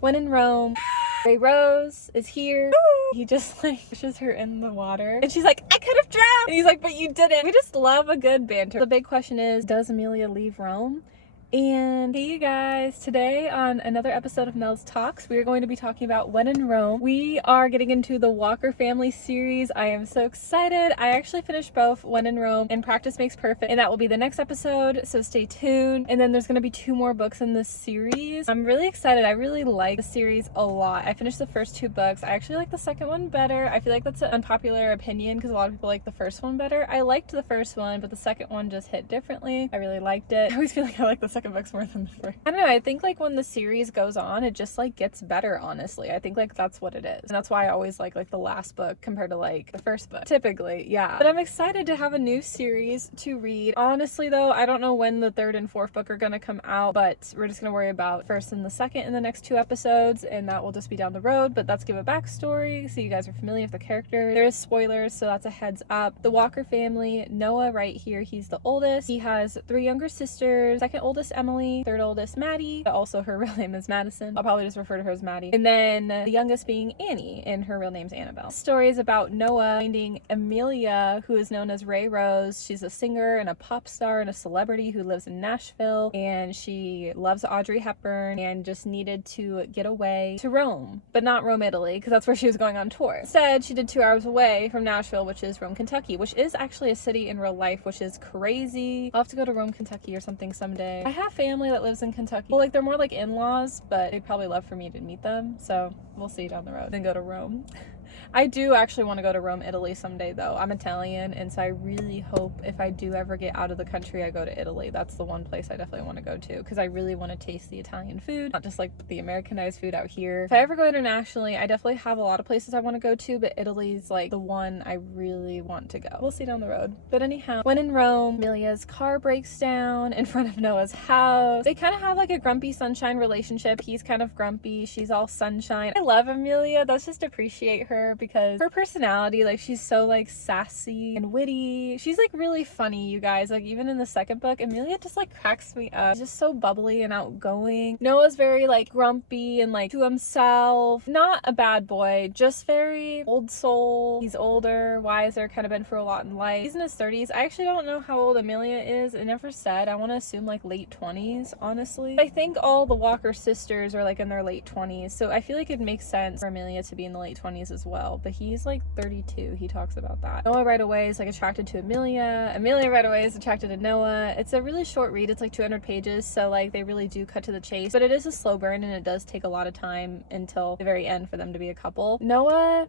When in Rome, Ray Rose is here. He just like pushes her in the water and she's like, I could have drowned. And he's like, but you didn't. We just love a good banter. The big question is, does Amelia leave Rome? And hey you guys, today on another episode of Mels Talks, we are going to be talking about When in Rome. We are getting into the Walker family series. I am so excited. I actually finished both When in Rome and Practice Makes Perfect, and that will be the next episode, so stay tuned. And then there's going to be 2 more books in this series. I'm really excited. I really like the series a lot. I finished the first 2 books. I actually like the second one better. I feel like that's an unpopular opinion because a lot of people like the first one better. I liked the first one, but the second one just hit differently. I really liked it. I always feel like I like the second book's more than the first. I don't know, I think like when the series goes on, it just like gets better, honestly. I think like that's what it is. And that's why I always like the last book compared to like the first book. Typically, yeah. But I'm excited to have a new series to read. Honestly though, I don't know when the 3rd and 4th book are gonna come out, but we're just gonna worry about 1st and the 2nd in the next 2 episodes, and that will just be down the road. But let's give a backstory so you guys are familiar with the character. There is spoilers, so that's a heads up. The Walker family, Noah right here, he's the oldest. He has 3 younger sisters. Second oldest Emily, 3rd oldest Maddie, but also her real name is Madison. I'll probably just refer to her as Maddie. And then the youngest being Annie, and her real name's Annabelle. The story is about Noah finding Amelia, who is known as Ray Rose. She's a singer and a pop star and a celebrity who lives in Nashville, and she loves Audrey Hepburn and just needed to get away to Rome, but not Rome, Italy, because that's where she was going on tour. Instead, she did 2 hours away from Nashville, which is Rome, Kentucky, which is actually a city in real life, which is crazy. I'll have to go to Rome, Kentucky or something someday. I have family that lives in Kentucky. Well, like they're more like in-laws, but they'd probably love for me to meet them, so we'll see down the road. Then go to Rome. I do actually want to go to Rome, Italy someday though. I'm Italian, and so I really hope if I do ever get out of the country, I go to Italy. That's the one place I definitely want to go to, because I really want to taste the Italian food, not just like the Americanized food out here. If I ever go internationally, I definitely have a lot of places I want to go to, but Italy's like the one I really want to go. We'll see down the road. But anyhow, when in Rome, Amelia's car breaks down in front of Noah's house. They kind of have like a grumpy sunshine relationship. He's kind of grumpy, she's all sunshine. I love Amelia. Let's just appreciate her, because her personality, like she's so like sassy and witty. She's like really funny, you guys. Like even in the second book, Amelia just like cracks me up. She's just so bubbly and outgoing. Noah's very like grumpy and like to himself. Not a bad boy, just very old soul. He's older, wiser, kind of been through a lot in life. He's in his 30s. I actually don't know how old Amelia is. It never said. I want to assume like late 20s, honestly. I think all the Walker sisters are like in their late 20s, so I feel like it makes sense for Amelia to be in the late 20s as well. But he's like 32. He talks about that. Noah right away is like attracted to Amelia. Amelia right away is attracted to Noah. It's a really short read. It's like 200 pages, so like they really do cut to the chase, but it is a slow burn and it does take a lot of time until the very end for them to be a couple. Noah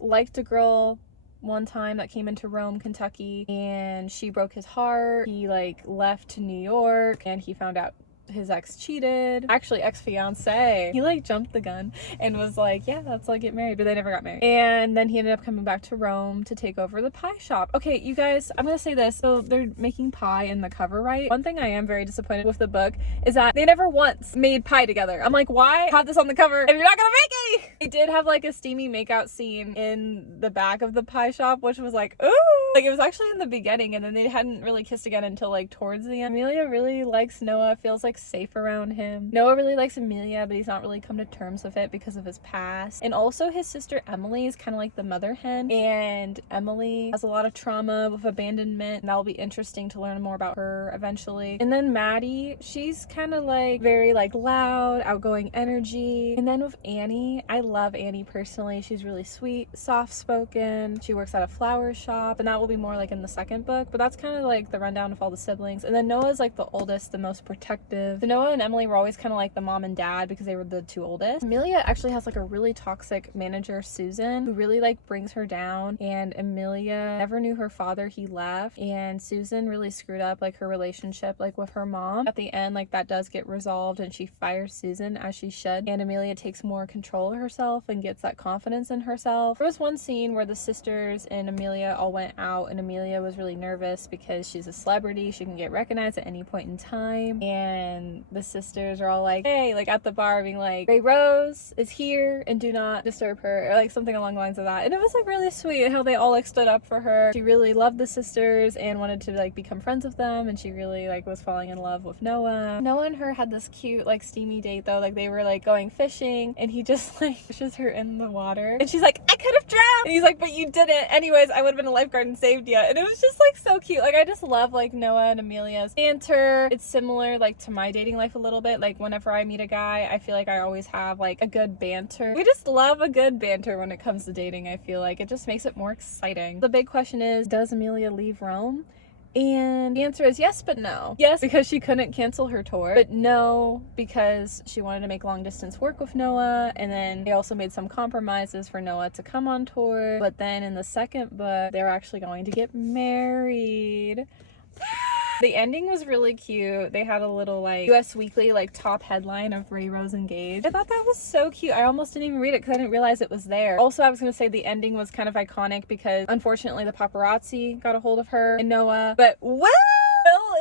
liked a girl one time that came into Rome, Kentucky, and she broke his heart. He like left to New York, and he found out his ex cheated. Actually, ex-fiance. He like jumped the gun and was like, yeah, let's like get married, but they never got married. And then he ended up coming back to Rome to take over the pie shop. Okay, you guys, I'm gonna say this. So they're making pie in the cover, right? One thing I am very disappointed with the book is that they never once made pie together. I'm like, why have this on the cover if you're not gonna make any? They did have like a steamy makeout scene in the back of the pie shop, which was like, ooh, like it was actually in the beginning, and then they hadn't really kissed again until like towards the end. Amelia really likes Noah, feels like safe around him. Noah really likes Amelia, but he's not really come to terms with it because of his past. And also his sister Emily is kind of like the mother hen, and Emily has a lot of trauma with abandonment, and that will be interesting to learn more about her eventually. And then Maddie, she's kind of like very like loud, outgoing energy. And then with Annie, I love Annie personally. She's really sweet, soft-spoken. She works at a flower shop, and that will be more like in the second book, but that's kind of like the rundown of all the siblings. And then Noah's like the oldest, the most protective. So Noah and Emily were always kind of like the mom and dad because they were the 2 oldest. Amelia actually has like a really toxic manager, Susan, who really like brings her down, and Amelia never knew her father. He left, and Susan really screwed up like her relationship like with her mom. At the end, like that does get resolved, and she fires Susan as she should, and Amelia takes more control of herself and gets that confidence in herself. There was one scene where the sisters and Amelia all went out, and Amelia was really nervous because she's a celebrity. She can get recognized at any point in time, and and the sisters are all like, hey, like at the bar being like, Ray Rose is here and do not disturb her, or like something along the lines of that. And it was like really sweet how they all like stood up for her. She really loved the sisters and wanted to like become friends with them, and she really like was falling in love with Noah. Noah and her had this cute like steamy date though. Like they were like going fishing and he just like pushes her in the water and she's like, I could have drowned, and he's like, but you didn't. Anyways, I would have been a lifeguard and saved you. And it was just like so cute. Like I just love like Noah and Amelia's banter. It's similar like to my dating life a little bit. Like whenever I meet a guy, I feel like I always have like a good banter. We just love a good banter when it comes to dating. I feel like it just makes it more exciting. The big question is, does Amelia leave Rome? And the answer is yes, but no. Yes, because she couldn't cancel her tour, but no, because she wanted to make long distance work with Noah. And then they also made some compromises for Noah to come on tour. But then in the second book, they're actually going to get married. The ending was really cute. They had a little like US Weekly like top headline of Ray Rose engaged. I thought that was so cute. I almost didn't even read it because I didn't realize it was there. Also, I was gonna say the ending was kind of iconic because unfortunately the paparazzi got a hold of her and Noah. But Will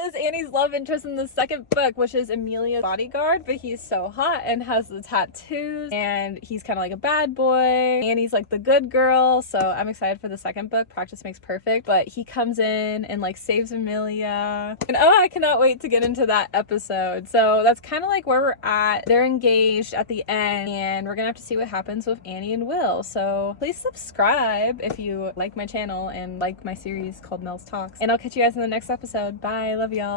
is Annie's love interest in the second book, which is Amelia's bodyguard, but he's so hot and has the tattoos and he's kind of like a bad boy. Annie's like the good girl, so I'm excited for the second book. Practice makes perfect. But he comes in and like saves Amelia, and oh, I cannot wait to get into that episode. So that's kind of like where we're at. They're engaged at the end and we're gonna have to see what happens with Annie and Will. So please subscribe if you like my channel and like my series called Mels Talks, and I'll catch you guys in the next episode. Bye, love y'all.